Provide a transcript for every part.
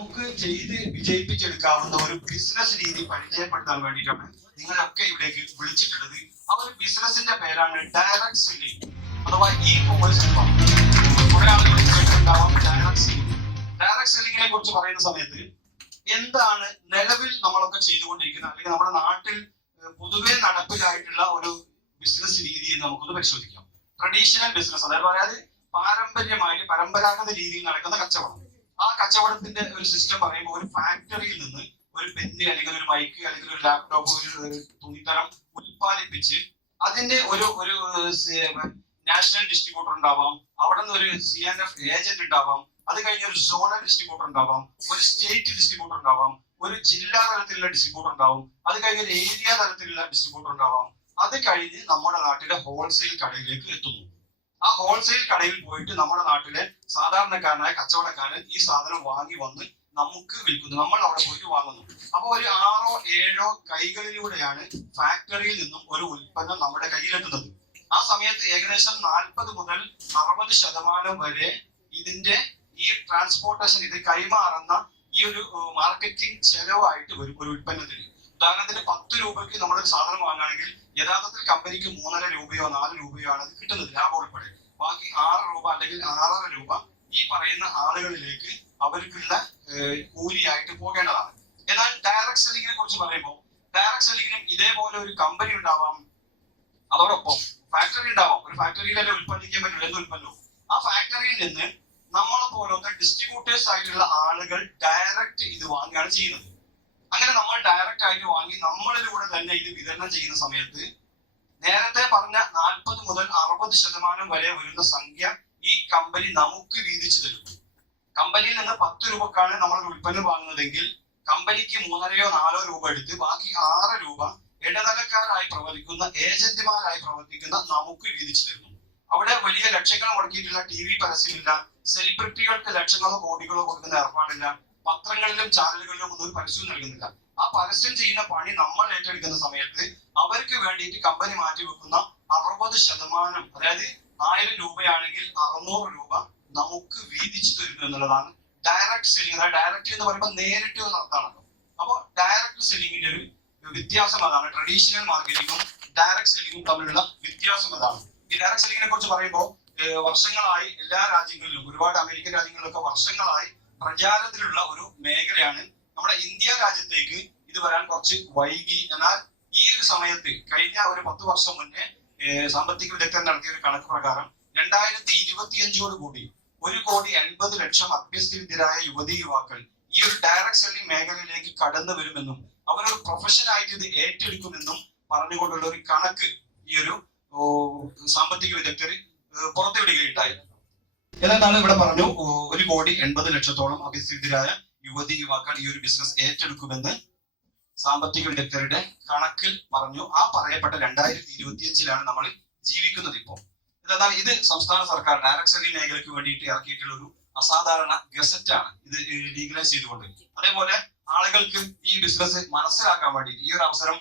നമുക്ക് ചെയ്ത് വിജയിപ്പിച്ചെടുക്കാവുന്ന ഒരു ബിസിനസ് രീതി പരിചയപ്പെടുത്താൻ വേണ്ടിയിട്ടാണ് നിങ്ങളൊക്കെ ഇവിടേക്ക് വിളിച്ചിട്ടുള്ളത്. ആ ഒരു ബിസിനസിന്റെ പേരാണ് ഡയറക്ട് സെല്ലിംഗ് അഥവാ e commerce direct selling direct സെല്ലിങ്ങിനെ കുറിച്ച് പറയുന്ന സമയത്ത് എന്താണ് നിലവിൽ നമ്മളൊക്കെ ചെയ്തുകൊണ്ടിരിക്കുന്നത് അല്ലെങ്കിൽ നമ്മുടെ നാട്ടിൽ പൊതുവെ നടപ്പിലായിട്ടുള്ള ഒരു ബിസിനസ് രീതി എന്ന് നമുക്കൊന്ന് പരിശോധിക്കാം. ട്രഡീഷണൽ ബിസിനസ് അതായത് പറയാതെ പാരമ്പര്യമായിട്ട് പരമ്പരാഗത രീതിയിൽ നടക്കുന്ന കച്ചവടം. ആ കച്ചവടത്തിന്റെ ഒരു സിസ്റ്റം പറയുമ്പോൾ ഒരു ഫാക്ടറിയിൽ നിന്ന് ഒരു പെന്ന് അല്ലെങ്കിൽ ഒരു മൈക്ക് അല്ലെങ്കിൽ ഒരു ലാപ്ടോപ്പ് ഒരു തുണിത്തരം ഉൽപ്പാദിപ്പിച്ച് അതിന്റെ ഒരു ഒരു നാഷണൽ ഡിസ്ട്രിബ്യൂട്ടർ ഉണ്ടാവാം. അവിടെ നിന്ന് ഒരു സി എൻ എഫ് ഏജന്റ് ഉണ്ടാവാം. അത് കഴിഞ്ഞ് ഒരു സോണൽ ഡിസ്ട്രിബ്യൂട്ടർ ഉണ്ടാവാം. ഒരു സ്റ്റേറ്റ് ഡിസ്ട്രിബ്യൂട്ടർ ഉണ്ടാവാം. ഒരു ജില്ലാ തലത്തിലുള്ള ഡിസ്ട്രിബ്യൂട്ടർ ഉണ്ടാവും. അത് കഴിഞ്ഞ് ഒരു ഏരിയ തലത്തിലുള്ള ഡിസ്ട്രിബ്യൂട്ടർ ഉണ്ടാവാം. അത് കഴിഞ്ഞ് നമ്മുടെ നാട്ടിലെ ഹോൾസെയിൽ കടയിലേക്ക് എത്തുന്നു. ആ ഹോൾസെയിൽ കടയിൽ പോയിട്ട് നമ്മുടെ നാട്ടിലെ സാധാരണക്കാരനായ കച്ചവടക്കാരൻ ഈ സാധനം വാങ്ങി വന്ന് നമുക്ക് വിൽക്കുന്നു. നമ്മൾ അവിടെ പോയിട്ട് വാങ്ങുന്നു. അപ്പൊ ഒരു ആറോ ഏഴോ കൈകളിലൂടെയാണ് ഫാക്ടറിയിൽ നിന്നും ഒരു ഉൽപ്പന്നം നമ്മുടെ കയ്യിലെത്തുന്നത്. ആ സമയത്ത് ഏകദേശം നാൽപ്പത് മുതൽ അറുപത് ശതമാനം വരെ ഇതിന്റെ ഈ ട്രാൻസ്പോർട്ടേഷൻ ഇത് കൈമാറുന്ന ഈ ഒരു മാർക്കറ്റിംഗ് ചെലവായിട്ട് വരും ഒരു ഉൽപ്പന്നത്തിന്. ഉദാഹരണത്തിന് പത്ത് രൂപയ്ക്ക് നമ്മളൊരു സാധനം വാങ്ങുകയാണെങ്കിൽ യഥാർത്ഥത്തിൽ കമ്പനിക്ക് മൂന്നര രൂപയോ നാല് രൂപയോ ആണ് അത് കിട്ടുന്നത് ലാഭം ഉൾപ്പെടെ. ബാക്കി ആറ് രൂപ അല്ലെങ്കിൽ ആറര രൂപ ഈ പറയുന്ന ആളുകളിലേക്ക് അവർക്കുള്ള കൂലിയായിട്ട് പോകേണ്ടതാണ്. എന്നാൽ ഡയറക്ട് സെല്ലിങ്ങിനെ കുറിച്ച് പറയുമ്പോൾ ഡയറക്ട് സെല്ലിങ്ങിനും ഇതേപോലെ ഒരു കമ്പനി ഉണ്ടാവാം. അതോടൊപ്പം ഫാക്ടറി ഉണ്ടാവാം. ഒരു ഫാക്ടറിയിലല്ലേ ഉൽപ്പാദിക്കാൻ പറ്റുള്ളൂ എന്ത് ഉൽപ്പന്നവും. ആ ഫാക്ടറിയിൽ നിന്ന് നമ്മളെ പോലത്തെ ഡിസ്ട്രിബ്യൂട്ടേഴ്സ് ആയിട്ടുള്ള ആളുകൾ ഡയറക്റ്റ് ഇത് വാങ്ങുകയാണ് ചെയ്യുന്നത്. അങ്ങനെ നമ്മൾ ഡയറക്റ്റ് ആയിട്ട് വാങ്ങി നമ്മളിലൂടെ തന്നെ ഇത് വിതരണം ചെയ്യുന്ന സമയത്ത് നേരത്തെ പറഞ്ഞ നാൽപ്പത് മുതൽ അറുപത് ശതമാനം വരെ വരുന്ന സംഖ്യ ഈ കമ്പനി നമുക്ക് വീതിച്ചു തരും. കമ്പനിയിൽ നിന്ന് പത്ത് രൂപക്കാണ് നമ്മൾ ഉൽപ്പന്നം വാങ്ങുന്നതെങ്കിൽ കമ്പനിക്ക് മൂന്നരയോ നാലോ രൂപ എടുത്ത് ബാക്കി ആറ് രൂപ ഇടനിലക്കാരായി പ്രവർത്തിക്കുന്ന ഏജന്റുമാരായി പ്രവർത്തിക്കുന്ന നമുക്ക് വീതിച്ചു തരുന്നു അവിടെ വലിയ ലക്ഷങ്ങൾ മുടക്കിയിട്ടുള്ള ടി വി പരസ്യമില്ല. സെലിബ്രിറ്റികൾക്ക് ലക്ഷങ്ങളോ കോടികളോ കൊടുക്കുന്ന ഏർപ്പാടില്ല. പത്രങ്ങളിലും ചാനലുകളിലും ഒന്നും ഒരു പരസ്യം നൽകുന്നില്ല. ആ പരസ്യം ചെയ്യുന്ന പണി നമ്മൾ ഏറ്റെടുക്കുന്ന സമയത്ത് അവർക്ക് വേണ്ടിയിട്ട് കമ്പനി മാറ്റി വെക്കുന്ന അറുപത് ശതമാനം അതായത് ആയിരം രൂപയാണെങ്കിൽ അറുന്നൂറ് രൂപ നമുക്ക് വീതിച്ചു തരുന്നു എന്നുള്ളതാണ് ഡയറക്ട് സെല്ലിംഗ് അതായത് ഡയറക്റ്റ് എന്ന് പറയുമ്പോൾ നേരിട്ട് നടത്താണല്ലോ അപ്പോൾ ഡയറക്ട് സെല്ലിങ്ങിന്റെ ഒരു വ്യത്യാസം അതാണ്. ട്രഡീഷണൽ മാർക്കറ്റിംഗും ഡയറക്ട് സെല്ലിങ്ങും തമ്മിലുള്ള വ്യത്യാസം അതാണ്. ഈ ഡയറക്ട് സെല്ലിങ്ങിനെ കുറിച്ച് പറയുമ്പോൾ വർഷങ്ങളായി എല്ലാ രാജ്യങ്ങളിലും ഒരുപാട് അമേരിക്കൻ രാജ്യങ്ങളിലൊക്കെ വർഷങ്ങളായി പ്രചാരത്തിലുള്ള ഒരു മേഖലയാണ് നമ്മുടെ ഇന്ത്യ രാജ്യത്തേക്ക് ഇത് വരാൻ കുറച്ച് വൈകി. എന്നാൽ ഈ ഒരു സമയത്ത് കഴിഞ്ഞ ഒരു പത്ത് വർഷം മുന്നേ സാമ്പത്തിക വിദഗ്ധർ നടത്തിയ ഒരു കണക്ക് പ്രകാരം രണ്ടായിരത്തി ഇരുപത്തിയഞ്ചോട് കൂടി ഒരു കോടി എൺപത് ലക്ഷം അഭ്യസ്തവിദ്യരായ യുവതി യുവാക്കൾ ഈ ഒരു ഡയറക്ട് സെല്ലിംഗ് മേഖലയിലേക്ക് കടന്നു വരുമെന്നും അവരൊരു പ്രൊഫഷനായിട്ട് ഇത് ഏറ്റെടുക്കുമെന്നും പറഞ്ഞുകൊണ്ടുള്ള ഒരു കണക്ക് ഈ ഒരു സാമ്പത്തിക വിദഗ്ധർ പുറത്തുവിടുകയുണ്ടായി. എന്നാൽ ഇവിടെ പറഞ്ഞു ഒരു കോടി എൺപത് ലക്ഷത്തോളം അഭിസ്ഥിതരായ യുവതി യുവാക്കൾ ഈ ഒരു ബിസിനസ് ഏറ്റെടുക്കുമെന്ന് സാമ്പത്തിക വിദഗ്ധരുടെ കണക്കിൽ പറഞ്ഞു. ആ പറയപ്പെട്ട രണ്ടായിരത്തി ഇരുപത്തിയഞ്ചിലാണ് നമ്മൾ ജീവിക്കുന്നത് ഇപ്പോൾ. എന്നാൽ ഇത് സംസ്ഥാന സർക്കാർ ഡയറക്ടറി മേഖലയ്ക്ക് വേണ്ടിയിട്ട് ഇറക്കിയിട്ടുള്ള ഒരു അസാധാരണ ഗസറ്റാണ് ഇത് ലീഗലൈസ് ചെയ്തുകൊണ്ട് അതേപോലെ ആളുകൾക്ക് ഈ ബിസിനസ് മനസ്സിലാക്കാൻ വേണ്ടിയിട്ട് ഈ ഒരു അവസരം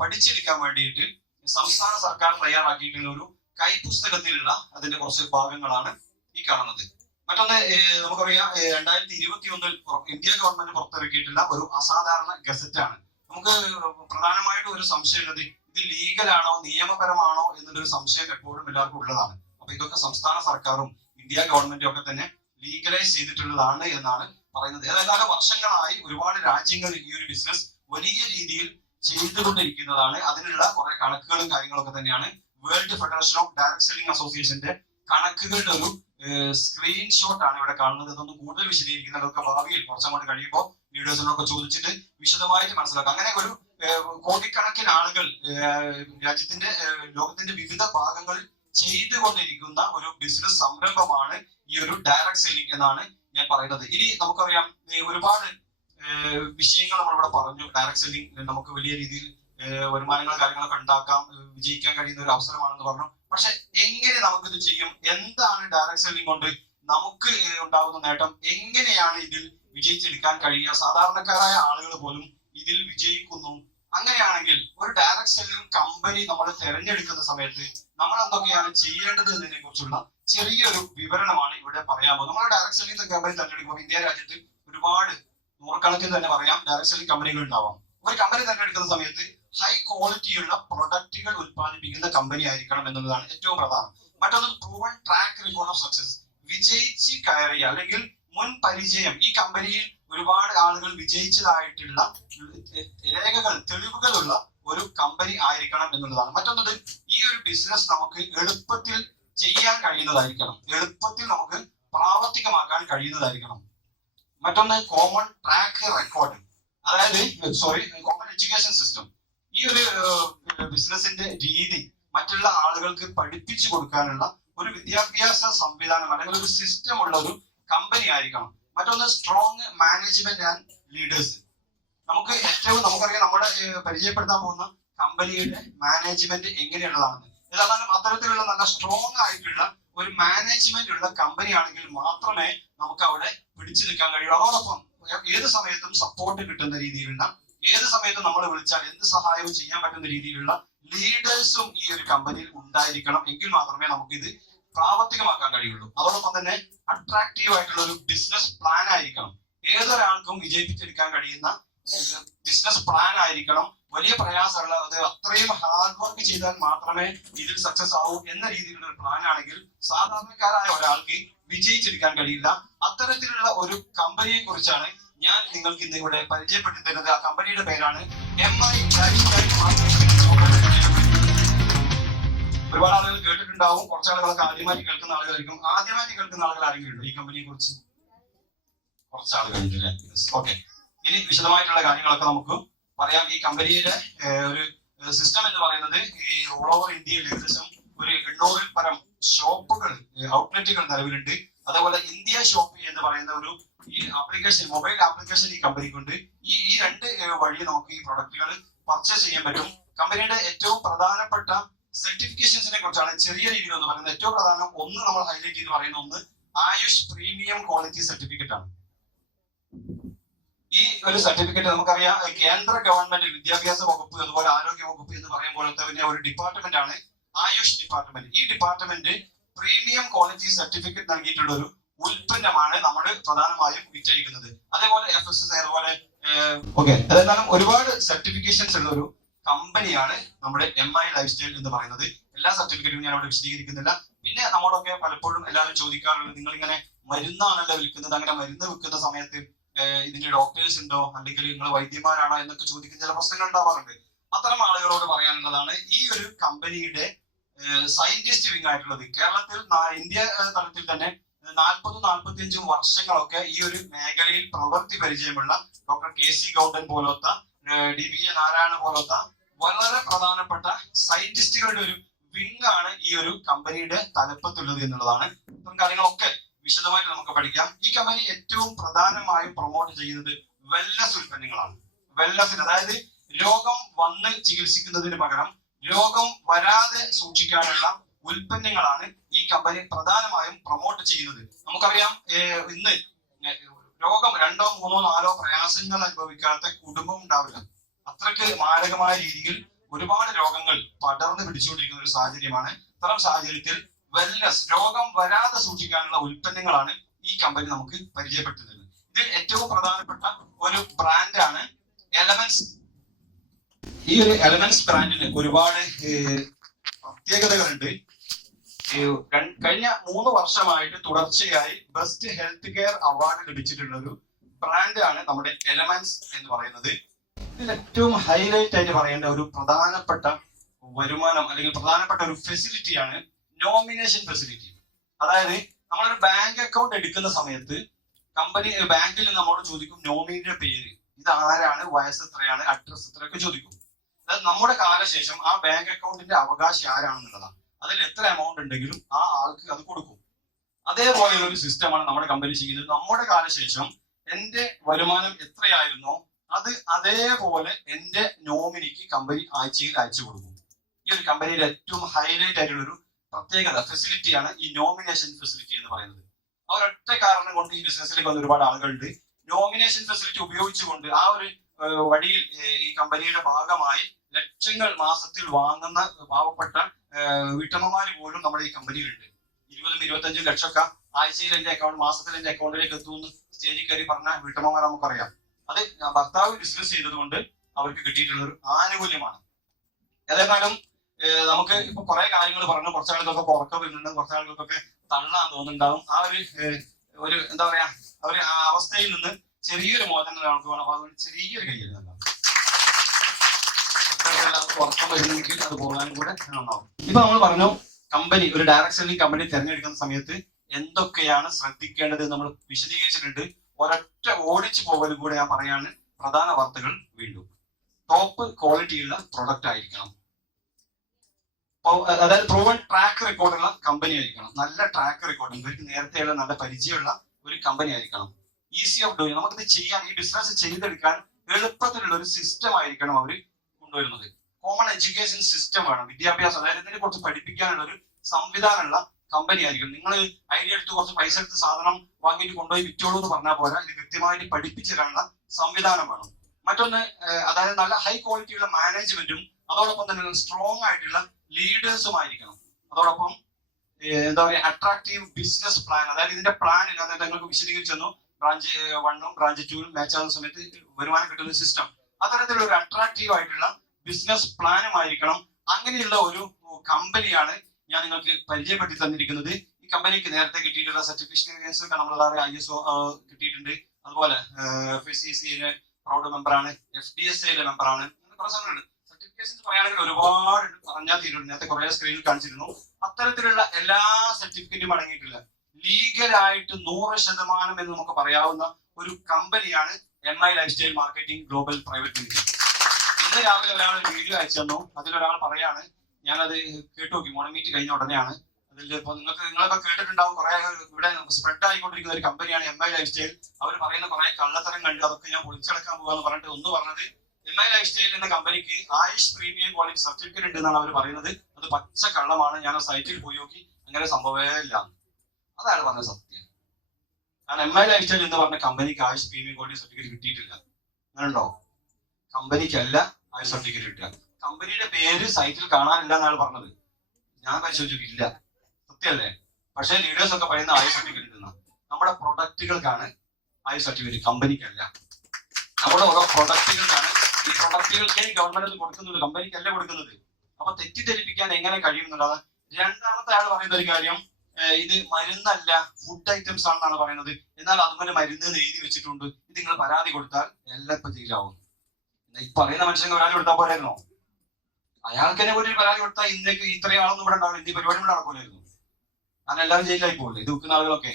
പഠിച്ചെടുക്കാൻ വേണ്ടിയിട്ട് സംസ്ഥാന സർക്കാർ തയ്യാറാക്കിയിട്ടുള്ള ഒരു കൈപുസ്തകത്തിലുള്ള അതിന്റെ കുറച്ച് ഭാഗങ്ങളാണ് ഈ കാണുന്നത്. മറ്റൊന്ന് നമുക്കറിയാം രണ്ടായിരത്തി ഇരുപത്തി ഒന്നിൽ ഇന്ത്യ ഗവൺമെന്റ് പുറത്തിറക്കിയിട്ടുള്ള ഒരു അസാധാരണ ഗസറ്റ് ആണ് നമുക്ക് പ്രധാനമായിട്ടും ഒരു സംശയമുള്ളത് ഇത് ലീഗലാണോ നിയമപരമാണോ എന്നുള്ളൊരു സംശയം എപ്പോഴും എല്ലാവർക്കും ഉള്ളതാണ്. അപ്പൊ ഇതൊക്കെ സംസ്ഥാന സർക്കാരും ഇന്ത്യ ഗവൺമെന്റും ഒക്കെ തന്നെ ലീഗലൈസ് ചെയ്തിട്ടുള്ളതാണ് എന്നാണ് പറയുന്നത്. ഏതായാലും വർഷങ്ങളായി ഒരുപാട് രാജ്യങ്ങൾ ഈ ഒരു ബിസിനസ് വലിയ രീതിയിൽ ചെയ്തുകൊണ്ടിരിക്കുന്നതാണ്. അതിനുള്ള കുറെ കണക്കുകളും കാര്യങ്ങളൊക്കെ തന്നെയാണ്. World federation of direct selling അസോസിയേഷന്റെ കണക്കുകളുടെ ഒരു സ്ക്രീൻഷോട്ട് ആണ് ഇവിടെ കാണുന്നത്. ഇതൊന്നും കൂടുതൽ വിശദീകരിക്കുന്നതൊക്കെ ഭാവിയിൽ കുറച്ചങ്ങോട്ട് കഴിയുമ്പോൾ വീഡിയോസിനൊക്കെ ചോദിച്ചിട്ട് വിശദമായിട്ട് മനസ്സിലാക്കാം. അങ്ങനെ ഒരു കോടിക്കണക്കിന് ആളുകൾ രാജ്യത്തിന്റെ ലോകത്തിന്റെ വിവിധ ഭാഗങ്ങളിൽ ചെയ്തുകൊണ്ടിരിക്കുന്ന ഒരു ബിസിനസ് സംരംഭമാണ് ഈ ഒരു ഡയറക്ട് സെയിലിംഗ് എന്നാണ് ഞാൻ പറയുന്നത്. ഇനി നമുക്കറിയാം ഒരുപാട് വിഷയങ്ങൾ നമ്മളിവിടെ പറഞ്ഞു. ഡയറക്ട് സെല്ലിംഗ് നമുക്ക് വലിയ രീതിയിൽ വരുമാനങ്ങൾ കാര്യങ്ങളൊക്കെ ഉണ്ടാക്കാം വിജയിക്കാൻ കഴിയുന്ന ഒരു അവസരമാണെന്ന് പറഞ്ഞു. പക്ഷെ എങ്ങനെ നമുക്കിത് ചെയ്യും? എന്താണ് ഡയറക്ട് സെല്ലിംഗ് കൊണ്ട് നമുക്ക് ഉണ്ടാകുന്ന നേട്ടം? എങ്ങനെയാണ് ഇതിൽ വിജയിച്ചെടുക്കാൻ കഴിയുക? സാധാരണക്കാരായ ആളുകൾ പോലും ഇതിൽ വിജയിക്കുന്നു. അങ്ങനെയാണെങ്കിൽ ഒരു ഡയറക്ട് സെല്ലിംഗ് കമ്പനി നമ്മൾ തിരഞ്ഞെടുക്കുന്ന സമയത്ത് നമ്മൾ എന്തൊക്കെയാണ് ചെയ്യേണ്ടത് എന്നതിനെ കുറിച്ചുള്ള ചെറിയൊരു വിവരണമാണ് ഇവിടെ പറയാൻ പോകുന്നത്. നമ്മൾ ഡയറക്ട് സെല്ലിംഗ് കമ്പനി തിരഞ്ഞെടുക്കുമ്പോൾ ഇന്ത്യ രാജ്യത്ത് ഒരുപാട് നൂറുകണക്കിന് തന്നെ പറയാം ഡയറക്ട് സെല്ലിംഗ് കമ്പനികൾ ഉണ്ടാവാം. ഒരു കമ്പനി തിരഞ്ഞെടുക്കുന്ന സമയത്ത് ഹൈ ക്വാളിറ്റിയുള്ള പ്രൊഡക്റ്റുകൾ ഉത്പാദിപ്പിക്കുന്ന കമ്പനി ആയിരിക്കണം എന്നുള്ളതാണ് ഏറ്റവും പ്രധാനം. മറ്റൊന്ന് proven track record of success വിജയിച്ച് കയറിയ അല്ലെങ്കിൽ മുൻ പരിചയം. ഈ കമ്പനിയിൽ ഒരുപാട് ആളുകൾ വിജയിച്ചതായിട്ടുള്ള രേഖകൾ തെളിവുകളുള്ള ഒരു കമ്പനി ആയിരിക്കണം എന്നുള്ളതാണ്. മറ്റൊന്നത് ഈ ഒരു ബിസിനസ് നമുക്ക് എളുപ്പത്തിൽ ചെയ്യാൻ കഴിയുന്നതായിരിക്കണം. എളുപ്പത്തിൽ നമുക്ക് പ്രാവർത്തികമാക്കാൻ കഴിയുന്നതായിരിക്കണം. മറ്റൊന്ന് കോമൺ ട്രാക്ക് റെക്കോർഡ് അതായത് സോറി കോമൺ എഡ്യൂക്കേഷൻ സിസ്റ്റം ഈ ഒരു ബിസിനസിന്റെ രീതി മറ്റുള്ള ആളുകൾക്ക് പഠിപ്പിച്ചു കൊടുക്കാനുള്ള ഒരു വിദ്യാഭ്യാസ സംവിധാനം അല്ലെങ്കിൽ ഒരു സിസ്റ്റം ഉള്ള ഒരു കമ്പനി ആയിരിക്കണം. മറ്റൊന്ന് സ്ട്രോങ് മാനേജ്മെന്റ് ആൻഡ് ലീഡേഴ്സ് നമുക്ക് ഏറ്റവും നമുക്കറിയാം നമ്മുടെ പരിചയപ്പെടുത്താൻ പോകുന്ന കമ്പനിയുടെ മാനേജ്മെന്റ് എങ്ങനെയുള്ളതാണെന്ന്. ഏതായാലും അത്തരത്തിലുള്ള നല്ല സ്ട്രോങ് ആയിട്ടുള്ള ഒരു മാനേജ്മെന്റ് ഉള്ള കമ്പനി ആണെങ്കിൽ മാത്രമേ നമുക്ക് അവിടെ പിടിച്ചു നിൽക്കാൻ കഴിയൂ. അതോടൊപ്പം ഏത് സമയത്തും സപ്പോർട്ട് കിട്ടുന്ന രീതിയിലുള്ള ഏത് സമയത്തും നമ്മൾ വിളിച്ചാൽ എന്ത് സഹായവും ചെയ്യാൻ പറ്റുന്ന രീതിയിലുള്ള ലീഡേഴ്സും ഈ ഒരു കമ്പനിയിൽ ഉണ്ടായിരിക്കണം എങ്കിൽ മാത്രമേ നമുക്ക് ഇത് പ്രാവർത്തികമാക്കാൻ കഴിയുള്ളൂ. അതോടൊപ്പം തന്നെ അട്രാക്റ്റീവ് ആയിട്ടുള്ള ഒരു ബിസിനസ് പ്ലാൻ ആയിരിക്കണം. ഏതൊരാൾക്കും വിജയിപ്പിച്ചെടുക്കാൻ കഴിയുന്ന ബിസിനസ് പ്ലാൻ ആയിരിക്കണം. വലിയ പ്രയാസമുള്ള അത് അത്രയും ഹാർഡ് വർക്ക് ചെയ്താൽ മാത്രമേ ഇതിൽ സക്സസ് ആവൂ എന്ന രീതിയിലുള്ള ഒരു പ്ലാൻ ആണെങ്കിൽ സാധാരണക്കാരായ ഒരാൾക്ക് വിജയിച്ചെടുക്കാൻ കഴിയില്ല. അത്തരത്തിലുള്ള ഒരു കമ്പനിയെ കുറിച്ചാണ് ഞാൻ നിങ്ങൾക്ക് ഇന്ന് ഇവിടെ പരിചയപ്പെട്ടു തരുന്നത് ആ കമ്പനിയുടെ പേരാണ് എം ഐ ഒരുപാട് ആളുകൾ കേട്ടിട്ടുണ്ടാവും. കുറച്ച് ആളുകളൊക്കെ ആദ്യമായിട്ട് കേൾക്കുന്ന ആളുകളായിരിക്കും. ആദ്യമായിട്ട് കേൾക്കുന്ന ആളുകൾ ആരെങ്കിലും ഉണ്ടോ ഈ കമ്പനിയെ കുറിച്ച്? കുറച്ച് ആളുകളുണ്ട് ഓക്കെ ഇനി വിശദമായിട്ടുള്ള കാര്യങ്ങളൊക്കെ നമുക്ക് പറയാം. ഈ കമ്പനിയുടെ ഒരു സിസ്റ്റം എന്ന് പറയുന്നത് ഈ ഓൾ ഓവർ ഇന്ത്യയിൽ ഏകദേശം ഒരു എണ്ണൂറിൽ പരം ഷോപ്പുകൾ ഔട്ട്ലെറ്റുകൾ നിലവിലുണ്ട്. അതേപോലെ ഇന്ത്യ ഷോപ്പ് എന്ന് പറയുന്ന ഒരു ഈ ആപ്ലിക്കേഷൻ മൊബൈൽ ആപ്ലിക്കേഷൻ ഈ കമ്പനിക്കുണ്ട് ഈ ഈ രണ്ട് വഴി നമുക്ക് ഈ പ്രൊഡക്റ്റുകൾ പർച്ചേസ് ചെയ്യാൻ പറ്റും. കമ്പനിയുടെ ഏറ്റവും പ്രധാനപ്പെട്ട സർട്ടിഫിക്കേഷൻസിനെ കുറിച്ചാണ് ചെറിയ രീതിയിൽ ഒന്ന് പറയുന്നത്. ഏറ്റവും പ്രധാനം ഒന്ന് നമ്മൾ ഹൈലൈറ്റ് ചെയ്ത് പറയുന്ന ഒന്ന് ആയുഷ് പ്രീമിയം ക്വാളിറ്റി സർട്ടിഫിക്കറ്റ് ആണ്. ഈ ഒരു സർട്ടിഫിക്കറ്റ് നമുക്കറിയാം കേന്ദ്ര ഗവൺമെന്റ് വിദ്യാഭ്യാസ വകുപ്പ് അതുപോലെ ആരോഗ്യ വകുപ്പ് എന്ന് പറയും പോലത്തെ പിന്നെ ഒരു ഡിപ്പാർട്ട്മെന്റ് ആണ് ആയുഷ് ഡിപ്പാർട്ട്മെന്റ് ഈ ഡിപ്പാർട്ട്മെന്റ് പ്രീമിയം ക്വാളിറ്റി സർട്ടിഫിക്കറ്റ് നൽകിയിട്ടുള്ള ഒരു ഉൽപ്പന്നമാണ് നമ്മൾ പ്രധാനമായും വിറ്റഴിക്കുന്നത്. അതേപോലെ എഫ് എസ് എസ് അതുപോലെ ഓക്കെ അതെന്തായാലും ഒരുപാട് സർട്ടിഫിക്കേഷൻസ് ഉള്ള ഒരു കമ്പനിയാണ് നമ്മുടെ എം ഐ ലൈഫ് സ്റ്റൈൽ എന്ന് പറയുന്നത്. എല്ലാ സർട്ടിഫിക്കറ്റും ഞാൻ അവിടെ വിശദീകരിക്കുന്നില്ല. പിന്നെ നമ്മളൊക്കെ പലപ്പോഴും എല്ലാവരും ചോദിക്കാറുള്ളത് നിങ്ങൾ ഇങ്ങനെ മരുന്നാണല്ലോ വിൽക്കുന്നത്? അങ്ങനെ മരുന്ന് വിൽക്കുന്ന സമയത്ത് ഇതിന്റെ ഡോക്ടേഴ്സ് ഉണ്ടോ? അല്ലെങ്കിൽ നിങ്ങൾ വൈദ്യന്മാരാണോ? എന്നൊക്കെ ചോദിക്കുന്ന ചില പ്രശ്നങ്ങൾ ഉണ്ടാവാറുണ്ട്. അത്തരം ആളുകളോട് പറയാനുള്ളതാണ് ഈ ഒരു കമ്പനിയുടെ സയന്റിസ്റ്റ് വിങ് ആയിട്ടുള്ളത്. കേരളത്തിൽ ഇന്ത്യ തലത്തിൽ തന്നെ നാൽപ്പതും നാൽപ്പത്തിയഞ്ചും വർഷങ്ങളൊക്കെ ഈ ഒരു മേഖലയിൽ പ്രവൃത്തി പരിചയമുള്ള ഡോക്ടർ കെ സി ഗൗഡൻ പോലത്തെ ഡി ബി എ നാരായണ പോലത്തെ വളരെ പ്രധാനപ്പെട്ട സയന്റിസ്റ്റുകളുടെ ഒരു വിങ് ആണ് ഈ ഒരു കമ്പനിയുടെ തലപ്പത്തുള്ളത് എന്നുള്ളതാണ്. ഇത്തരം കാര്യങ്ങളൊക്കെ വിശദമായിട്ട് നമുക്ക് പഠിക്കാം. ഈ കമ്പനി ഏറ്റവും പ്രധാനമായും പ്രൊമോട്ട് ചെയ്യുന്നത് വെല്ലസ് ഉൽപ്പന്നങ്ങളാണ്. വെല്ലസ് അതായത് രോഗം വന്ന് ചികിത്സിക്കുന്നതിന് പകരം രോഗം വരാതെ സൂക്ഷിക്കാനുള്ള ഉൽപ്പന്നങ്ങളാണ് ഈ കമ്പനി പ്രധാനമായും പ്രൊമോട്ട് ചെയ്യുന്നത്. നമുക്കറിയാം ഇന്ന് രോഗം രണ്ടോ മൂന്നോ നാലോ പ്രയാസങ്ങൾ അനുഭവിക്കാത്ത കുടുംബം ഉണ്ടാവില്ല. അത്രയ്ക്ക് മാരകമായ രീതിയിൽ ഒരുപാട് രോഗങ്ങൾ പടർന്നു പിടിച്ചുകൊണ്ടിരിക്കുന്ന ഒരു സാഹചര്യമാണ്. ഇത്തരം സാഹചര്യത്തിൽ വെൽനസ് രോഗം വരാതെ സൂക്ഷിക്കാനുള്ള ഉൽപ്പന്നങ്ങളാണ് ഈ കമ്പനി നമുക്ക് പരിചയപ്പെടുത്തുന്നത്. ഇതിൽ ഏറ്റവും പ്രധാനപ്പെട്ട ഒരു ബ്രാൻഡാണ് എലമെന്റ്സ് ഈ ഒരു എലമെന്റ്സ് ബ്രാൻഡിന് ഒരുപാട് പ്രത്യേകതകളുണ്ട്. കഴിഞ്ഞ മൂന്ന് വർഷമായിട്ട് തുടർച്ചയായി ബെസ്റ്റ് ഹെൽത്ത് കെയർ അവാർഡ് ലഭിച്ചിട്ടുള്ള ഒരു ബ്രാൻഡ് ആണ് നമ്മുടെ എലമെന്റ്സ് എന്ന് പറയുന്നത്. ഇതിൽ ഏറ്റവും ഹൈലൈറ്റ് ആയിട്ട് പറയേണ്ട ഒരു പ്രധാനപ്പെട്ട വരുമാനം അല്ലെങ്കിൽ പ്രധാനപ്പെട്ട ഒരു ഫെസിലിറ്റിയാണ് നോമിനേഷൻ ഫെസിലിറ്റി അതായത് നമ്മളൊരു ബാങ്ക് അക്കൗണ്ട് എടുക്കുന്ന സമയത്ത് കമ്പനി ബാങ്കിൽ നിന്ന് നമ്മളോട് ചോദിക്കും നോമിനിയുടെ പേര്. ഇത് ആരാണ്? വയസ്സ് എത്രയാണ്? അഡ്രസ് എത്രയൊക്കെ ചോദിക്കും. അതായത് നമ്മുടെ കാലശേഷം ആ ബാങ്ക് അക്കൗണ്ടിന്റെ അവകാശം ആരാണെന്നുള്ളതാണ്. അതിൽ എത്ര എമൗണ്ട് ഉണ്ടെങ്കിലും ആ ആൾക്ക് അത് കൊടുക്കും. അതേപോലെ ഒരു സിസ്റ്റമാണ് നമ്മുടെ കമ്പനി ചെയ്യുന്നത്. നമ്മുടെ കാലശേഷം എന്റെ വരുമാനം എത്രയായിരുന്നോ അത് അതേപോലെ എന്റെ നോമിനിക്ക് കമ്പനി ആഴ്ചയിൽ അയച്ചു കൊടുക്കും. ഈ ഒരു കമ്പനിയുടെ ഏറ്റവും ഹൈലൈറ്റ് ആയിട്ടുള്ള ഒരു പ്രത്യേകത ഫെസിലിറ്റിയാണ് ഈ നോമിനേഷൻ ഫെസിലിറ്റി എന്ന് പറയുന്നത്. ആ ഒരൊറ്റ കാരണം കൊണ്ട് ഈ ബിസിനസ്സിലേക്ക് വന്ന ഒരുപാട് ആളുകളുണ്ട്. നോമിനേഷൻ ഫെസിലിറ്റി ഉപയോഗിച്ചുകൊണ്ട് ആ ഒരു വഴിയിൽ ഈ കമ്പനിയുടെ ഭാഗമായി ലക്ഷങ്ങൾ മാസത്തിൽ വാങ്ങുന്ന പാവപ്പെട്ട വീട്ടമ്മമാര് പോലും നമ്മുടെ ഈ കമ്പനിയിലുണ്ട്. ഇരുപതും ഇരുപത്തഞ്ചും ലക്ഷമൊക്കെ ആഴ്ചയിൽ എന്റെ അക്കൗണ്ട് മാസത്തിൽ എന്റെ അക്കൗണ്ടിലേക്ക് എത്തുമെന്ന് സ്റ്റേജിൽ കയറി പറഞ്ഞ വീട്ടമ്മമാർ നമുക്കറിയാം. അത് ഭർത്താവ് ബിസിനസ് ചെയ്തതുകൊണ്ട് അവർക്ക് കിട്ടിയിട്ടുള്ള ഒരു ആനുകൂല്യമാണ്. ഏതായാലും നമുക്ക് ഇപ്പൊ കുറെ കാര്യങ്ങൾ പറഞ്ഞു. കുറച്ച് ആളുകൾക്കൊക്കെ ഉറക്കം വരുന്നുണ്ട് കുറച്ച് ആളുകൾക്കൊക്കെ തള്ളാൻ തോന്നുന്നുണ്ടാവും. ആ ഒരു ഒരു എന്താ പറയാ ഒരു അവസ്ഥയിൽ നിന്ന് ചെറിയൊരു മോചനം നമുക്ക് വേണം. അതുകൊണ്ട് ചെറിയൊരു കയ്യിൽ അത് ഇപ്പൊ നമ്മൾ പറഞ്ഞു കമ്പനി ഒരു സെല്ലിംഗ് കമ്പനി തിരഞ്ഞെടുക്കുന്ന സമയത്ത് എന്തൊക്കെയാണ് ശ്രദ്ധിക്കേണ്ടത് നമ്മൾ വിശദീകരിച്ചിട്ടുണ്ട്. ഒരൊറ്റ ഓടിച്ചു പോകലും കൂടെ ഞാൻ പറയാണ് പ്രധാന വാർത്തകൾ വീണ്ടും. ടോപ്പ് ക്വാളിറ്റിയുള്ള പ്രൊഡക്റ്റ് ആയിരിക്കണം. അതായത് പ്രൂവൺ ട്രാക്ക് റെക്കോർഡുള്ള കമ്പനി ആയിരിക്കണം. നല്ല ട്രാക്ക് റെക്കോർഡ് ഇവർക്ക് നേരത്തെയുള്ള നല്ല പരിചയമുള്ള ഒരു കമ്പനി ആയിരിക്കണം. ഈസി ഓഫ് ഡൂയിങ് നമുക്കിത് ചെയ്യാൻ ഈ ബിസിനസ് ചെയ്തെടുക്കാൻ എളുപ്പത്തിലുള്ള ഒരു സിസ്റ്റം ആയിരിക്കണം അവർ കൊണ്ടുവരുന്നത്. കോമൺ എഡ്യൂക്കേഷൻ സിസ്റ്റം വേണം വിദ്യാഭ്യാസം അതായത് ഇതിനെ കുറിച്ച് പഠിപ്പിക്കാനുള്ള ഒരു സംവിധാനമുള്ള കമ്പനി ആയിരിക്കും. നിങ്ങൾ ഐഡിയ എടുത്ത് കുറച്ച് പൈസ എടുത്ത് സാധനം വാങ്ങിയിട്ട് കൊണ്ടുപോയി വിറ്റോളൂ എന്ന് പറഞ്ഞാൽ പോരാ. ഇത് കൃത്യമായിട്ട് പഠിപ്പിച്ചു തരാനുള്ള സംവിധാനം വേണം. മറ്റൊന്ന് അതായത് നല്ല ഹൈ ക്വാളിറ്റിയുള്ള മാനേജ്മെന്റും അതോടൊപ്പം തന്നെ സ്ട്രോങ് ആയിട്ടുള്ള ലീഡേഴ്സും ആയിരിക്കണം. അതോടൊപ്പം എന്താ പറയുക അട്രാക്റ്റീവ് ബിസിനസ് പ്ലാൻ അതായത് ഇതിന്റെ പ്ലാൻ ഇല്ലാതെ നിങ്ങൾക്ക് വിശദീകരിച്ചു ബ്രാഞ്ച് വണ്ണും ബ്രാഞ്ച് ടൂവും മാച്ച് ആകുന്ന സമയത്ത് വരുമാനം കിട്ടുന്ന സിസ്റ്റം അത്തരത്തിലുള്ള ഒരു അട്രാക്റ്റീവ് ആയിട്ടുള്ള ബിസിനസ് പ്ലാനും ആയിരിക്കണം അങ്ങനെയുള്ള ഒരു കമ്പനിയാണ് ഞാൻ നിങ്ങൾക്ക് പരിചയപ്പെടുത്തി തന്നിരിക്കുന്നത്. ഈ കമ്പനിക്ക് നേരത്തെ കിട്ടിയിട്ടുള്ള സർട്ടിഫിക്കേഷൻ നമ്മൾ ഐ എസ് ഒ കിട്ടിയിട്ടുണ്ട്. അതുപോലെ എഫ് സി സിയിലെ പ്രൗഡ് മെമ്പറാണ് എഫ് ഡി എസ് ഐയിലെ മെമ്പറാണ് സാധനങ്ങളുണ്ട്. സർട്ടിഫിക്കേഷൻസ് പറയുകയാണെങ്കിൽ ഒരുപാട് പറഞ്ഞാൽ തീരുള്ളൂ. നേരത്തെ കുറെ സ്ക്രീനിൽ കാണിച്ചിരുന്നു. അത്തരത്തിലുള്ള എല്ലാ സർട്ടിഫിക്കറ്റും അടങ്ങിയിട്ടില്ല ലീഗലായിട്ട് നൂറ് ശതമാനം എന്ന് നമുക്ക് പറയാവുന്ന ഒരു കമ്പനിയാണ് M I life style marketing global private limited ഇന്ന് രാവിലെ ഒരാൾ വീഡിയോ അയച്ചു തന്നു. അതിലൊരാൾ പറയാണ് ഞാനത് കേട്ടു നോക്കി മോർണിംഗ് മീറ്റ് കഴിഞ്ഞ ഉടനെയാണ്. അതിൽ ഇപ്പൊ നിങ്ങൾക്ക് നിങ്ങളൊക്കെ കേട്ടിട്ടുണ്ടാവും കുറെ ഇവിടെ സ്പ്രെഡ് ആയിക്കൊണ്ടിരിക്കുന്ന ഒരു കമ്പനിയാണ് എം ഐ ലൈഫ് സ്റ്റൈൽ അവർ പറയുന്ന കുറെ കള്ളത്തരം കണ്ടു അതൊക്കെ ഞാൻ പൊളിച്ചടക്കാൻ പോകാന്ന് പറഞ്ഞിട്ട് ഒന്ന് പറഞ്ഞത് എം ഐ ലൈഫ് സ്റ്റൈൽ എന്ന കമ്പനിക്ക് ആയുഷ് പ്രീമിയം ക്വാളിറ്റി സർട്ടിഫിക്കറ്റ് ഉണ്ട് എന്നാണ് അവർ പറയുന്നത്. അത് പച്ച കള്ളമാണ് ഞാൻ സൈറ്റിൽ പോയി നോക്കി അങ്ങനെ സംഭവമേ ഇല്ല. അതാണ് പറഞ്ഞ സത്യം. കാരണം എം ഐ ലൈഫ് സ്റ്റൈൽ എന്ന് പറഞ്ഞ കമ്പനിക്ക് ആയുഷ് പ്രീമിയം ക്വാളിറ്റി സർട്ടിഫിക്കറ്റ് കിട്ടിയിട്ടില്ല. അങ്ങനെയുണ്ടോ? കമ്പനിക്കല്ല ആയുഷ് സർട്ടിഫിക്കറ്റ് കിട്ടുക. കമ്പനിയുടെ പേര് സൈറ്റിൽ കാണാനില്ല എന്നാണ് പറഞ്ഞത്. ഞാൻ പരിശോധിച്ചു ഇല്ല സത്യമല്ലേ പക്ഷേ ലീഡേഴ്സ് ഒക്കെ പറയുന്ന ആയുഷ് സർട്ടിഫിക്കറ്റ് കിട്ടുന്ന നമ്മുടെ പ്രൊഡക്റ്റുകൾക്കാണ് ആയുഷ് സർട്ടിഫിക്കറ്റ് കമ്പനിക്കല്ല നമ്മുടെ ഓരോ പ്രൊഡക്റ്റുകൾക്കാണ് ഈ പ്രൊഡക്റ്റുകൾക്ക് ഗവൺമെന്റ് കൊടുക്കുന്നത് കമ്പനിക്കല്ല കൊടുക്കുന്നത്. അപ്പൊ തെറ്റിദ്ധരിപ്പിക്കാൻ എങ്ങനെ കഴിയുന്നുള്ളത് രണ്ടാമത്തെ ആൾ പറയുന്ന ഒരു കാര്യം ഇത് മരുന്നല്ല ഫുഡ് ഐറ്റംസ് ആണെന്നാണ് പറയുന്നത്. എന്നാൽ അതുപോലെ മരുന്ന് എഴുതി വെച്ചിട്ടുണ്ട്. ഇത് നിങ്ങൾ പരാതി കൊടുത്താൽ എല്ലാം ഇപ്പൊ ജയിലാവും ഈ പറയുന്ന മനുഷ്യന് പരാതി കൊടുത്താൽ പോരായിരുന്നോ? അയാൾക്ക് തന്നെ ഒരു പരാതി കൊടുത്താൽ ഇന്നേക്ക് ഇത്രയും ആളൊന്നും ഇവിടെ ഉണ്ടാവില്ല. ഇന്ത്യ പരിപാടി ഇവിടെ നടക്കൂലായിരുന്നു. കാരണം എല്ലാവരും ജയിലിലായി ഇത് വിൽക്കുന്ന ആളുകളൊക്കെ.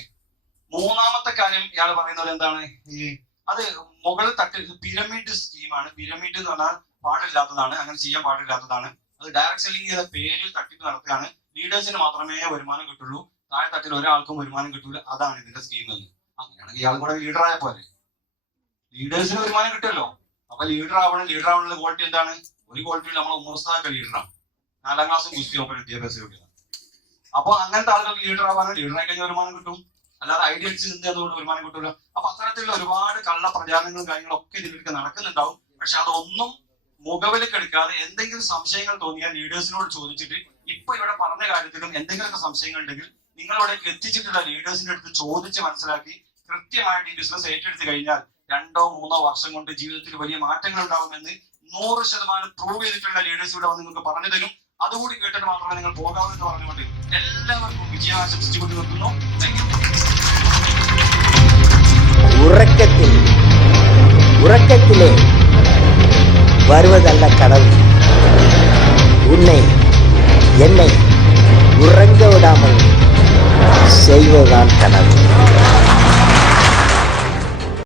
മൂന്നാമത്തെ കാര്യം ഇയാൾ പറയുന്നത് എന്താണ്? ഈ അത് മുകളിൽ തട്ടിൽ പിരമിഡ് സ്കീമാണ്. പിരമിഡ് എന്ന് പറഞ്ഞാൽ പാടില്ലാത്തതാണ്. അങ്ങനെ ചെയ്യാൻ പാടില്ലാത്തതാണ്. അത് ഡയറക്ട് സെല്ലിംഗ് ചെയ്ത പേരിൽ തട്ടിപ്പ് നടത്തുകയാണ്. ലീഡേഴ്സിന് മാത്രമേ വരുമാനം കിട്ടുള്ളൂ. താഴെ തട്ടിൽ ഒരാൾക്കും വരുമാനം കിട്ടൂല. അതാണ് ഇതിന്റെ സ്കീം എന്ന്. അങ്ങനെയാണെങ്കിൽ ഇയാൾ കൂടെ ലീഡറായ പോലെ ലീഡേഴ്സിന് വരുമാനം കിട്ടുമല്ലോ. അപ്പൊ ലീഡർ ആവണം ലീഡർ ആവണ ക്വാളിറ്റി എന്താണ്? ഒരു ക്വാളിറ്റി നമ്മൾ ഉമ്മർസ്ഥാക്ക ലീഡറാണ് നാലാം ക്ലാസ് ഗുസ്തി ഓപ്പൺ വിദ്യാഭ്യാസ യോഗ്യത. അപ്പൊ അങ്ങനത്തെ ആളുകൾക്ക് ലീഡർ ആവാനും ലീഡർ ആയി കഴിഞ്ഞാൽ വരുമാനം കിട്ടും. അല്ലാതെ ഐഡിയൽസ് നിന്ന് അതുകൊണ്ട് വരുമാനം കിട്ടൂല. അപ്പൊ അത്തരത്തിലുള്ള ഒരുപാട് കള്ള പ്രചാരണങ്ങളും കാര്യങ്ങളും ഒക്കെ ഇതിലേക്ക് നടക്കുന്നുണ്ടാവും. പക്ഷെ അതൊന്നും മുഖവിലക്കെടുക്കാതെ എന്തെങ്കിലും സംശയങ്ങൾ തോന്നിയാൽ ലീഡേഴ്സിനോട് ചോദിച്ചിട്ട് ഇപ്പൊ ഇവിടെ പറഞ്ഞ കാര്യത്തിലും എന്തെങ്കിലുമൊക്കെ സംശയങ്ങൾ ഉണ്ടെങ്കിൽ നിങ്ങളോടേക്ക് എത്തിച്ചിട്ടുള്ള ലീഡേഴ്സിന്റെ അടുത്ത് ചോദിച്ച് മനസ്സിലാക്കി കൃത്യമായിട്ട് ഈ ബിസിനസ് ഏറ്റെടുത്ത് കഴിഞ്ഞാൽ രണ്ടോ മൂന്നോ വർഷം കൊണ്ട് ജീവിതത്തിൽ വലിയ മാറ്റങ്ങൾ ഉണ്ടാവുമെന്ന് നൂറ് ശതമാനം പ്രൂവ് ചെയ്തിട്ടുള്ള ലീഡേഴ്സ് ഇവിടെ വന്ന് നിങ്ങൾക്ക് പറഞ്ഞു തരും. അതുകൂടി കേട്ടിട്ട് മാത്രമേ നിങ്ങൾ പോകാവൂ എന്ന് പറഞ്ഞുകൊണ്ട് എല്ലാവർക്കും വിജയം ആശംസിച്ചുകൊണ്ട് നിർത്തുന്നു. ഉറക്കത്തിൽ ഉറക്കത്തിലെ வருவதல்ல கடவுள் உன்னை என்னை உறங்க விடாமல் செய்வதுதான் கனவு